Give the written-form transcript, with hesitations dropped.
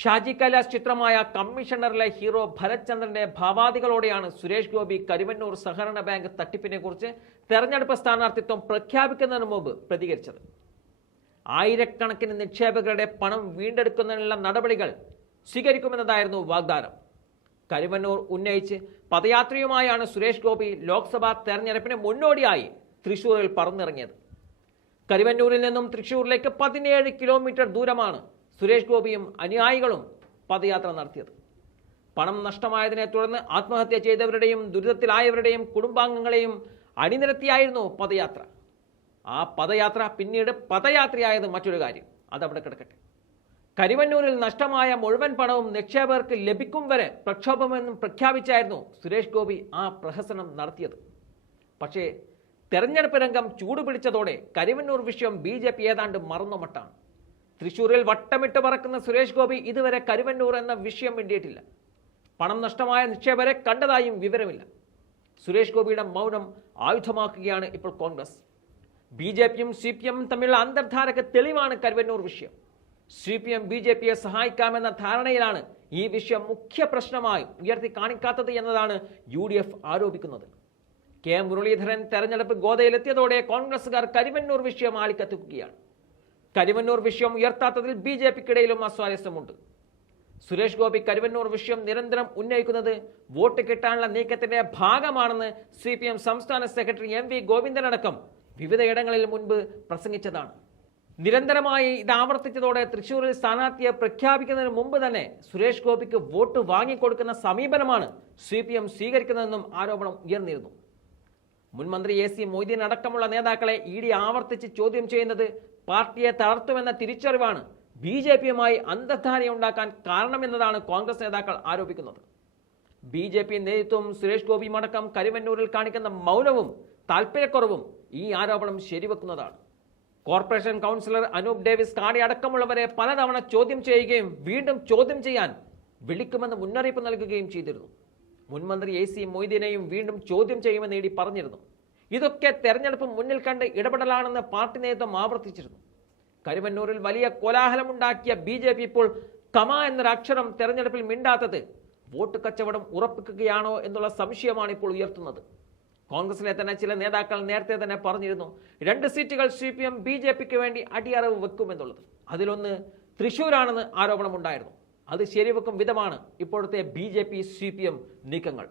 ഷാജി കൈലാസ് ചിത്രമായ കമ്മീഷണറിലെ ഹീറോ ഭരത് ചന്ദ്രന്റെ ഭാവാദികളോടെയാണ് സുരേഷ് ഗോപി കരുവന്നൂർ സഹകരണ ബാങ്ക് തട്ടിപ്പിനെ കുറിച്ച് തെരഞ്ഞെടുപ്പ് സ്ഥാനാർത്ഥിത്വം പ്രഖ്യാപിക്കുന്നതിന് മുമ്പ് പ്രതികരിച്ചത്. ആയിരക്കണക്കിന് നിക്ഷേപകരുടെ പണം വീണ്ടെടുക്കുന്നതിനുള്ള നടപടികൾ സ്വീകരിക്കുമെന്നതായിരുന്നു വാഗ്ദാനം. കരുവന്നൂർ ഉന്നയിച്ച് പദയാത്രയുമായാണ് സുരേഷ് ഗോപി ലോക്സഭാ തെരഞ്ഞെടുപ്പിന് മുന്നോടിയായി തൃശൂരിൽ പറന്നിറങ്ങിയത്. കരുവന്നൂരിൽ നിന്നും തൃശൂരിലേക്ക് 17 കിലോമീറ്റർ ദൂരമാണ് സുരേഷ് ഗോപിയും അനുയായികളും പദയാത്ര നടത്തിയത്. പണം നഷ്ടമായതിനെ തുടർന്ന് ആത്മഹത്യ ചെയ്തവരുടെയും ദുരിതത്തിലായവരുടെയും കുടുംബാംഗങ്ങളെയും അണിനിരത്തിയായിരുന്നു പദയാത്ര. ആ പദയാത്ര പിന്നീട് പദയാത്രയായത് മറ്റൊരു കാര്യം, അതവിടെ കിടക്കട്ടെ. കരുവന്നൂരിൽ നഷ്ടമായ മുഴുവൻ പണവും നിക്ഷേപകർക്ക് ലഭിക്കും വരെ പ്രക്ഷോഭമെന്നും പ്രഖ്യാപിച്ചായിരുന്നു സുരേഷ് ഗോപി ആ പ്രഹസനം നടത്തിയത്. പക്ഷേ തെരഞ്ഞെടുപ്പ് രംഗം ചൂടുപിടിച്ചതോടെ കരുവന്നൂർ വിഷയം BJP ഏതാണ്ട് മറന്നുമട്ടാണ്. തൃശൂരിൽ വട്ടമിട്ട് പറക്കുന്ന സുരേഷ് ഗോപി ഇതുവരെ കരുവന്നൂർ എന്ന വിഷയം വേണ്ടിയിട്ടില്ല. പണം നഷ്ടമായ നിക്ഷേപകരെ കണ്ടതായും വിവരമില്ല. സുരേഷ് ഗോപിയുടെ മൗനം ആയുധമാക്കുകയാണ് ഇപ്പോൾ കോൺഗ്രസ്. BJPയും CPM തമ്മിലുള്ള അന്തർധാരക്ക് തെളിവാണ് കരുവന്നൂർ വിഷയം. CPM BJPയെ സഹായിക്കാമെന്ന ധാരണയിലാണ് ഈ വിഷയം മുഖ്യ പ്രശ്നമായി ഉയർത്തി കാണിക്കാത്തത് എന്നതാണ് UDF ആരോപിക്കുന്നത്. K മുരളീധരൻ തെരഞ്ഞെടുപ്പ് ഗോതയിലെത്തിയതോടെ കോൺഗ്രസുകാർ കരുവന്നൂർ വിഷയം ആളിക്കത്തിക്കുകയാണ്. കരുവന്നൂർ വിഷയം ഉയർത്താത്തതിൽ BJPക്കിടയിലും അസ്വാരസ്യമുണ്ട്. സുരേഷ് ഗോപി കരുവന്നൂർ വിഷയം നിരന്തരം ഉന്നയിക്കുന്നത് വോട്ട് കിട്ടാനുള്ള നീക്കത്തിന്റെ ഭാഗമാണെന്ന് CPM സംസ്ഥാന സെക്രട്ടറി MV ഗോവിന്ദനടക്കം വിവിധയിടങ്ങളിൽ മുൻപ് പ്രസംഗിച്ചതാണ്. നിരന്തരമായി ഇത് ആവർത്തിച്ചതോടെ തൃശൂരിൽ സ്ഥാനാർത്ഥിയെ പ്രഖ്യാപിക്കുന്നതിന് മുമ്പ് തന്നെ സുരേഷ് ഗോപിക്ക് വോട്ട് വാങ്ങിക്കൊടുക്കുന്ന സമീപനമാണ് CPM സ്വീകരിക്കുന്നതെന്നും ആരോപണം ഉയർന്നിരുന്നു. മുൻമന്ത്രി AC മൊയ്തീൻ അടക്കമുള്ള നേതാക്കളെ ED ആവർത്തിച്ച് ചോദ്യം ചെയ്യുന്നത് പാർട്ടിയെ തളർത്തുമെന്ന തിരിച്ചറിവാണ് BJPയുമായി അന്തർധാരയുണ്ടാക്കാൻ കാരണമെന്നതാണ് കോൺഗ്രസ് നേതാക്കൾ ആരോപിക്കുന്നത്. BJP നേതൃത്വം സുരേഷ് ഗോപി അടക്കം കരുവന്നൂരിൽ കാണിക്കുന്ന മൗനവും താൽപര്യക്കുറവും ഈ ആരോപണം ശരിവെക്കുന്നതാണ്. കോർപ്പറേഷൻ കൗൺസിലർ അനൂപ് ഡേവിസ് കാടി അടക്കമുള്ളവരെ പലതവണ ചോദ്യം ചെയ്യുകയും വീണ്ടും ചോദ്യം ചെയ്യാൻ വിളിക്കുമെന്ന് മുന്നറിയിപ്പ് നൽകുകയും ചെയ്തിരുന്നു. മുൻമന്ത്രി AC മൊയ്തീനെയും വീണ്ടും ചോദ്യം ചെയ്യുമെന്ന് ED പറഞ്ഞിരുന്നു. ഇതൊക്കെ തെരഞ്ഞെടുപ്പ് മുന്നിൽ കണ്ട് ഇടപെടലാണെന്ന് പാർട്ടി നേതൃത്വം ആവർത്തിച്ചിരുന്നു. കരുവന്നൂരിൽ വലിയ കോലാഹലമുണ്ടാക്കിയ BJP ഇപ്പോൾ കമ എന്നൊരക്ഷരം തെരഞ്ഞെടുപ്പിൽ മിണ്ടാത്തത് വോട്ട് കച്ചവടം ഉറപ്പിക്കുകയാണോ എന്നുള്ള സംശയമാണ് ഇപ്പോൾ ഉയർത്തുന്നത്. കോൺഗ്രസിലെ തന്നെ ചില നേതാക്കൾ നേരത്തെ തന്നെ പറഞ്ഞിരുന്നു 2 സീറ്റുകൾ CPM BJPക്ക് വേണ്ടി അടിയറവ് വെക്കുമെന്നുള്ളത്. അതിലൊന്ന് തൃശൂരാണെന്ന് ആരോപണമുണ്ടായിരുന്നു. അത് ശരിവെക്കും വിധമാണ് ഇപ്പോഴത്തെ BJP CPM നീക്കങ്ങൾ.